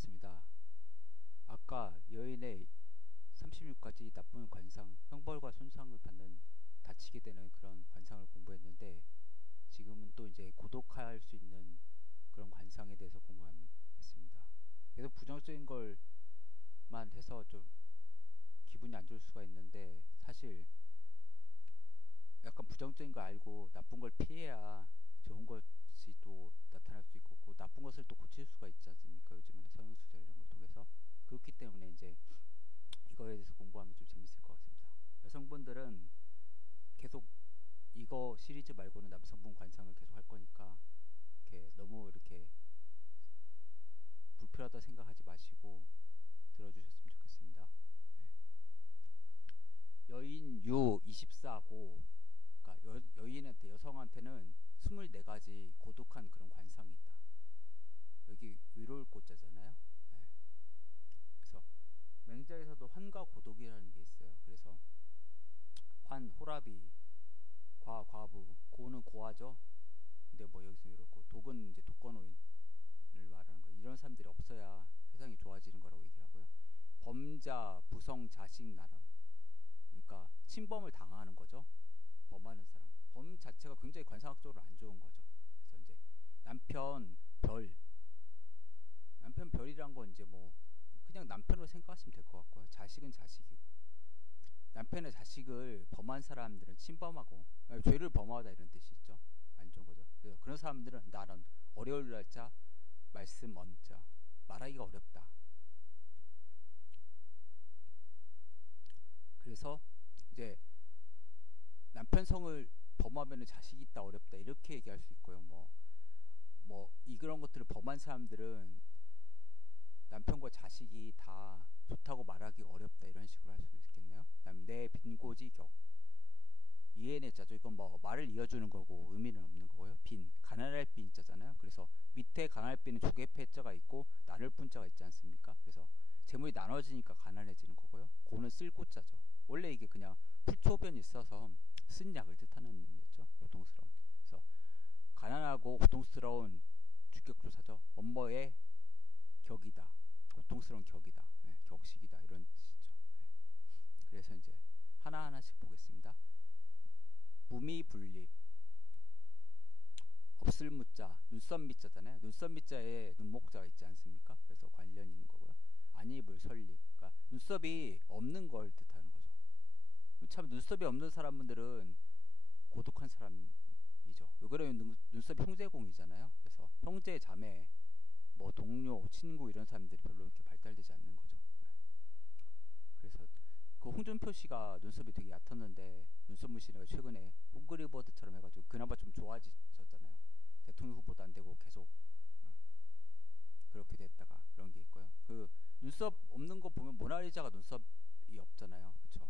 반갑습니다. 아까 여인의 36가지 나쁜 관상, 형벌과 손상을 받는 다치게 되는 그런 관상을 공부했는데 지금은 또 이제 고독할 수 있는 그런 관상에 대해서 공부하겠습니다. 계속 부정적인 걸만 해서 좀 기분이 안 좋을 수가 있는데 사실 약간 부정적인 거 알고 나쁜 걸 피해야 좋은 것이 또 나타날 수 있고 그 나쁜 것을 또 고칠 수가 있지 않습니까? 요즘에는 성형수술 이런 걸 통해서 그렇기 때문에 이제 이거에 대해서 공부하면 좀 재밌을 것 같습니다. 여성분들은 계속 이거 시리즈 말고는 남성분 관상을 계속 할 거니까 이렇게 너무 이렇게 불필요하다 생각하지 마시고 들어주셨으면 좋겠습니다. 네. 여인 유 24고 그러니까 여인한테 여성한테는 24가지 고독한 그런 관상이 있다. 여기 위로울 꽃자잖아요. 네. 그래서 맹자에서도 환과 고독이라는 게 있어요. 그래서 환, 호라비, 과, 과부, 고는 고아죠. 근데 뭐 여기서 이렇고 독은 이제 독거노인을 말하는 거예요. 이런 사람들이 없어야 세상이 좋아지는 거라고 얘기를 하고요. 범자, 부성, 자식, 난원. 그러니까 침범을 당하는 거죠. 범하는 사람. 범 자체가 굉장히 관상학적으로 안 좋은 거죠. 그래서 이제 남편 별, 남편 별이란 건 이제 뭐 그냥 남편으로 생각하시면 될 것 같고요. 자식은 자식이고 남편의 자식을 범한 사람들은 침범하고 죄를 범하다 이런 뜻이 있죠. 안 좋은 거죠. 그래서 그런 사람들은 나는 어려울 날짜 말씀 언자 말하기가 어렵다. 그래서 이제 남편 성을 범하면 자식이 있다 어렵다 이렇게 얘기할 수 있고요. 뭐 이런 것들을 범한 사람들은 남편과 자식이 다 좋다고 말하기 어렵다 이런 식으로 할 수도 있겠네요. 그다음 내 빈고지 격 이해내 자죠. 이건 뭐 말을 이어주는 거고 의미는 없는 거고요. 빈 가난할 빈자잖아요. 그래서 밑에 가난할 빈은 주계패자가 있고 나눌 분자가 있지 않습니까? 그래서 재물이 나눠지니까 가난해지는 거고요. 고는 쓸 고자죠. 원래 이게 그냥 풀초변이 있어서 쓴 약을 뜻하는 의미였죠. 고통스러운. 그래서 가난하고 고통스러운 주격조사죠. 원모의 격이다. 고통스러운 격이다. 네, 격식이다. 이런 뜻이죠. 네. 그래서 이제 하나하나씩 보겠습니다. 무미 분립 없을 무자 눈썹 밑자잖아요. 눈썹 밑자에 눈목자가 있지 않습니까? 그래서 관련이 있는 거고요. 안입을 설립 그러니까 눈썹이 없는 걸 뜻하는 거죠. 참 눈썹이 없는 사람들은 고독한 사람이죠. 왜 그러면 눈썹이 형제공이잖아요. 그래서 형제 자매 뭐 동료 친구 이런 사람들이 별로 이렇게 발달되지 않는 거죠. 그래서 그 홍준표 씨가 눈썹이 되게 얕았는데 눈썹 문신을 최근에 헝그리버드처럼 해가지고 그나마 좀 좋아지셨잖아요. 대통령 후보도 안 되고 계속 그렇게 됐다가 그런 게 있고요. 그 눈썹 없는 거 보면 모나리자가 눈썹이 없잖아요. 그쵸?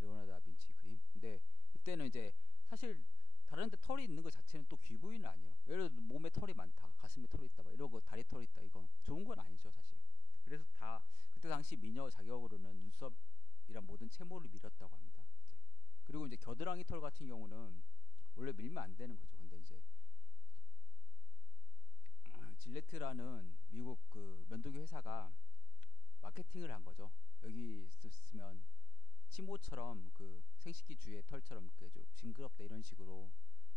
레오나르도 다빈치 그림. 근데 그때는 이제 사실 다른데 털이 있는 것 자체는 또 귀부인은 아니에요. 예를 들어 몸에 털이 많다, 가슴에 털이 있다, 이러고 다리 털이 있다, 이건 좋은 건 아니죠 사실. 그래서 다 그때 당시 미녀 자격으로는 눈썹이란 모든 채모를 밀었다고 합니다. 이제. 그리고 이제 겨드랑이 털 같은 경우는 원래 밀면 안 되는 거죠. 근데 이제 질레트라는 미국 그 면도기 회사가 마케팅을 한 거죠. 여기 있으면 치모처럼 그 생식기 주위의 털처럼 좀 징그럽다 이런 식으로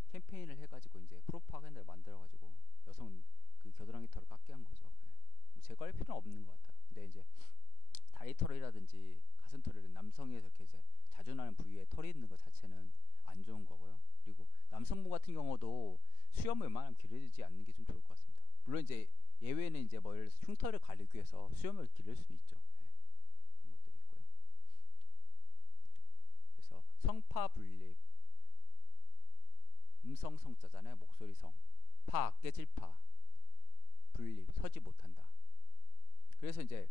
캠페인을 해가지고 이제 프로파간다를 만들어가지고 여성 그 겨드랑이 털을 깎게 한 거죠. 예. 뭐 제거할 필요는 없는 것 같아요. 근데 이제 다리 털이라든지 가슴 털이라든지 남성이 이렇게 이제 자주 나는 부위에 털이 있는 것 자체는 안 좋은 거고요. 그리고 남성분 같은 경우도 수염을 웬만하면 기르지 않는 게 좀 좋을 것 같습니다. 물론 이제 예외는 이제 뭐 예를 들어서 흉터를 가리기 위해서 수염을 기를 수는 있죠. 예. 그런 것들이 있고요. 그래서 성파 분립 음성 성자잖아요. 목소리 성 파 깨질파 분립 서지 못한다. 그래서 이제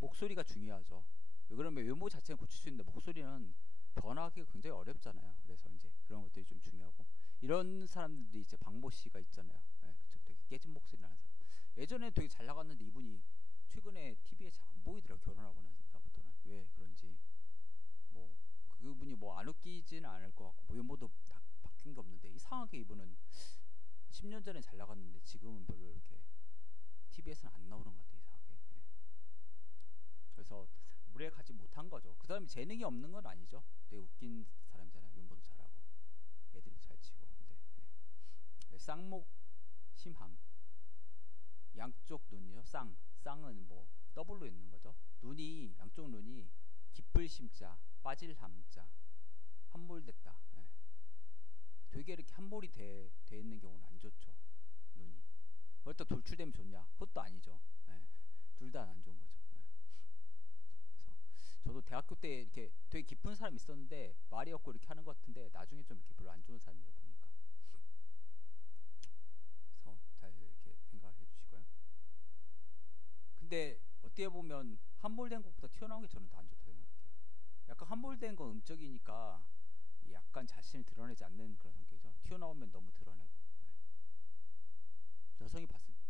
목소리가 중요하죠. 왜 그러면 외모 자체는 고칠 수 있는데 목소리는 변화하기가 굉장히 어렵잖아요. 그래서 이제 그런 것들이 좀 중요하고 이런 사람들이 이제 박모 씨가 있잖아요. 네, 그쵸. 되게 깨진 목소리 나는 사람. 예전에 되게 잘 나갔는데 이분이 최근에 TV에 잘 안 보이더라고. 결혼하고 나서부터는 왜 그런지 뭐 그분이 뭐 안 웃기지는 않을 것 같고 외모도 다 바뀐 게 없는데 이상하게 이분은 10년 전에 잘 나갔는데 지금은 별로 이렇게 TV에서는 안 나오는 것 그래서 물에 가지 못한 거죠. 그 사람이 재능이 없는 건 아니죠. 되게 웃긴 사람이잖아요. 윤보도 잘하고 애드립도 잘 치고. 근데 쌍목 심함. 양쪽 눈이요. 쌍은 뭐 더블로 있는 거죠. 눈이 양쪽 눈이 깊을 심자, 빠질 함자, 함몰됐다. 예. 되게 이렇게 함몰이 돼 있는 경우는 안 좋죠. 눈이. 그렇다 돌출되면 좋냐? 그것도 아니죠. 예. 둘 다 안 좋은 거죠. 예. 그래서 저도 대학교 때 이렇게 되게 깊은 사람 있었는데 말이 없고 이렇게 하는 것 같은데 나중에 좀 이렇게 별로 안 좋은 사람이라 보니까. 그래서 잘 이렇게 생각을 해주시고요. 근데 어떻게 보면 함몰된 것보다 튀어나온 게 저는 더 안 좋다고 생각해요. 약간 함몰된 건 음적이니까 약간 자신을 드러내지 않는 그런 성격이죠. 튀어나오면 너무 드러내고.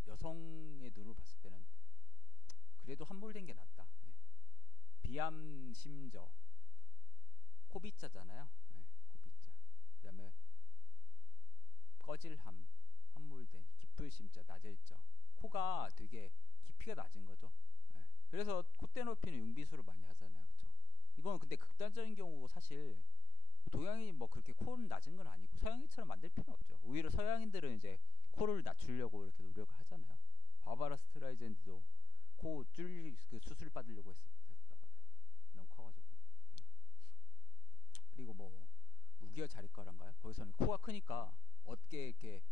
여성의 눈으로 봤을 때는 그래도 함몰된 게 낫다. 예. 비암심저 코비자잖아요. 예, 코비자. 그다음에 꺼질함 함몰된 깊을심자 낮을저. 코가 되게 깊이가 낮은 거죠. 예. 그래서 콧대 높이는 융비수를 많이 하잖아요. 그렇죠? 이건 근데 극단적인 경우고 사실 동양인이 뭐 그렇게 코는 낮은 건 아니고 서양인처럼 만들 필요는 없죠. 오히려 서양인들은 이제 코를 낮추려고 이렇게 노력을 하잖아요. 바바라 스트라이젠드도 코 줄 그 수술 받으려고 했다고 하더라고요. 너무 커가지고. 그리고 뭐 무기여 자리가란가요? 거기서는 코가 크니까 어떻게 이렇게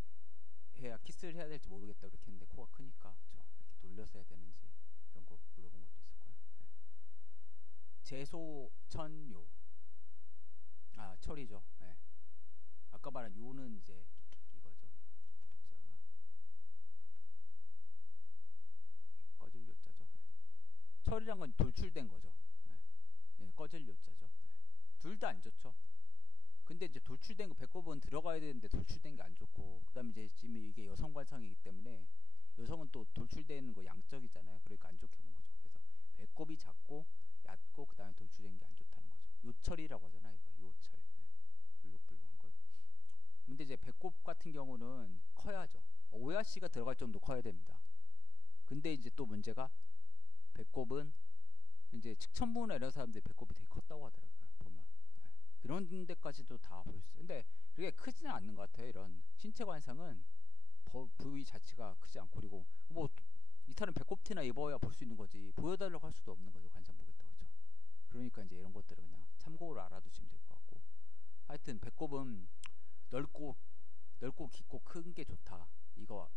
해야 키스를 해야 될지 모르겠다 그렇게 했는데 코가 크니까 그렇죠? 이렇게 돌려서 해야 되는지 이런 거 물어본 것도 있었고요. 네. 제소천요. 아 철이죠. 네. 아까 말한 요는 이제 이거죠. 자가 꺼질 요자죠. 네. 철이란 건 돌출된 거죠. 네. 네, 꺼질 요자죠. 네. 둘 다 안 좋죠. 근데 이제 돌출된 거 배꼽은 들어가야 되는데 돌출된 게 안 좋고 그다음에 이제 지금 이게 여성 관상이기 때문에 여성은 또 돌출되는 거 양적이잖아요. 그러니까 안 좋게 본 거죠. 그래서 배꼽이 작고 얕고 그다음에 돌출된 게 안 좋다는 거죠. 요철이라고 하잖아요. 이거 요철. 불룩불룩한 걸. 근데 이제 배꼽 같은 경우는 커야죠. 오야씨가 들어갈 정도 커야 됩니다. 근데 이제 또 문제가 배꼽은 이제 측천부나 이런 사람들이 배꼽이 되게 컸다고 하더라고요. 보면 네. 그런 데까지도 다 볼 수. 근데 그게 크지는 않는 것 같아요. 이런 신체 관상은 부위 자체가 크지 않고 그리고 뭐 이탈은 배꼽티나 입어야 볼 수 있는 거지 보여달라고 할 수도 없는 거죠. 관상 보겠다고 그렇죠. 그러니까 이제 이런 것들을 그냥 참고로 알아두시면 될 것 같고. 하여튼 배꼽은 넓고 깊고 큰 게 좋다. 이거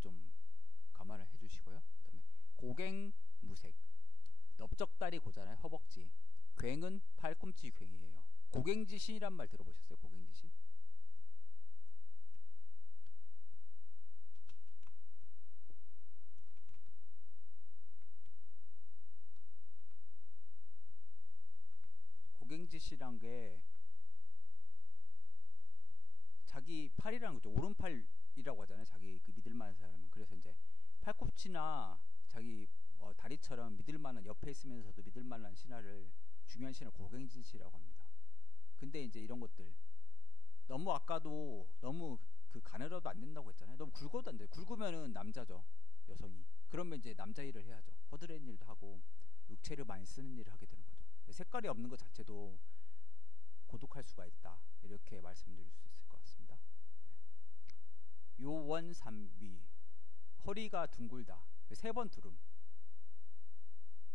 좀 감안을 해주시고요. 그다음에 고갱 무색 넓적다리 고잖아요. 허벅지. 굉은 팔꿈치 굉이에요. 고갱지신이란 말 들어보셨어요? 고갱지신? 고갱지시란 게 자기 팔이라는 거죠. 오른팔이라고 하잖아요. 자기 그 믿을만한 사람은. 그래서 이제 팔꿈치나 자기 다리처럼 믿을만한 옆에 있으면서도 믿을만한 신하를 중요한 신하 고갱진씨라고 합니다. 근데 이제 이런 것들 너무 아까도 너무 그 가늘어도 안 된다고 했잖아요. 너무 굵어도 안 돼요. 굵으면은 남자죠. 여성이. 그러면 이제 남자 일을 해야죠. 허드렛 일도 하고 육체를 많이 쓰는 일을 하게 되는 거죠. 색깔이 없는 것 자체도 고독할 수가 있다. 이렇게 말씀드릴 수 있을 것 같습니다. 요원삼위 허리가 둥글다. 3번 두름.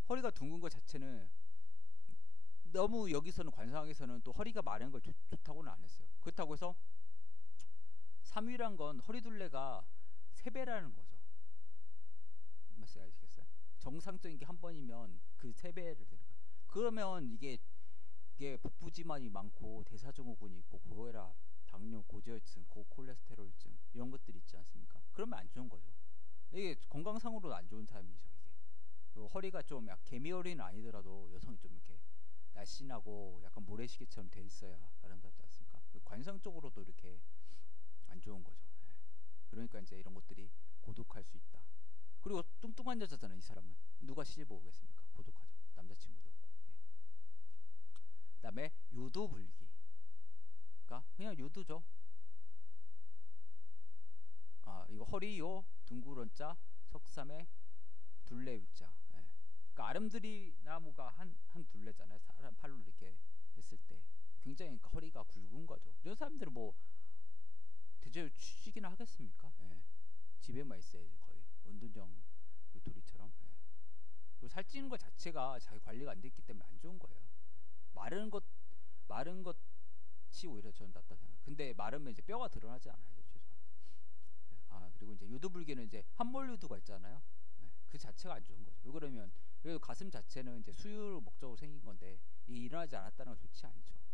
허리가 둥근 것 자체는 너무 여기서는 관상에서는 또 허리가 마른 걸 좋다고는 안 했어요. 그렇다고 해서 3위란 건 허리둘레가 3배라는 거죠. 말씀 아시겠어요? 정상적인 게 한 번이면 그 3배를 되는 거예요. 그러면 이게 복부지만이 많고 대사증후군이 있고 고혈압, 당뇨, 고지혈증, 고콜레스테롤증 이런 것들이 있지 않습니까? 그러면 안 좋은 거죠. 이게 건강상으로는 안 좋은 삶이죠. 이게 허리가 좀 개미허리는 아니더라도 여성이 좀 이렇게 날씬하고 약간 모래시계처럼 돼 있어야 아름답지 않습니까? 관상적으로도 이렇게 안 좋은 거죠. 그러니까 이제 이런 것들이 고독할 수 있다. 그리고 뚱뚱한 여자잖아요. 이 사람은 누가 시집 오겠습니까? 고독하죠. 남자친구도 없고. 그다음에 유두불기. 그러니까 그냥 유두죠. 이거 허리요 둥구런자 석삼에 둘레유자. 그러니까 아름드리 나무가 한 둘레잖아요. 사람 팔로 이렇게 했을 때 굉장히 그러니까 허리가 굵은 거죠. 저 사람들은 뭐 대체 취직이나 하겠습니까? 예. 집에만 있어야지 거의 원둔형 외톨이처럼. 예. 그리고 살찌는 것 자체가 자기 관리가 안 됐기 때문에 안 좋은 거예요. 마른 것 마른 것이 오히려 저는 낫다 생각. 근데 마르면 이제 뼈가 드러나지 않아요. 최소한. 아 그리고 이제 유두불개는 이제 함몰유두가 있잖아요. 예. 그 자체가 안 좋은 거죠. 왜 그러면 그래도 가슴 자체는 이제 수유를 목적으로 생긴 건데 이 일어나지 않았다는 건 좋지 않죠. 예.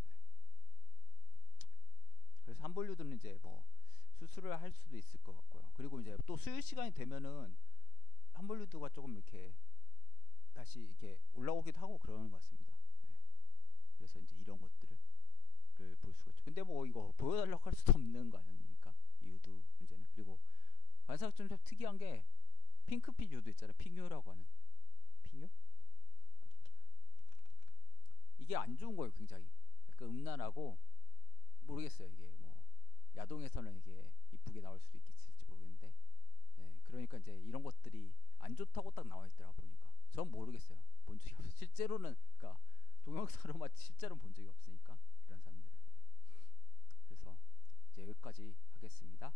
그래서 함몰유두는 이제 뭐 수술을 할 수도 있을 것 같고요. 그리고 이제 또 수유 시간이 되면은 함몰유두가 조금 이렇게 다시 이렇게 올라오기도 하고 그러는 것 같습니다. 예. 그래서 이제 이런 것들을 볼 수가 있죠. 근데 뭐 이거 보여달라고 할 수도 없는 거 아닙니까? 이 유두 문제는. 그리고 관상 좀 특이한 게 핑크빛 유두 있잖아요. 핑유라고 하는 핑유? 이게 안 좋은 거예요. 굉장히 약간 음란하고 모르겠어요. 이게 뭐 야동에서는 이게 이쁘게 나올 수도 있을지 모르겠는데, 예, 그러니까 이제 이런 것들이 안 좋다고 딱 나와 있더라 보니까. 전 모르겠어요. 본 적이 없어요. 실제로는 그러니까 동영상으로만 실제로는 본 적이 없으니까 이런 사람들을. 그래서 이제 여기까지 하겠습니다.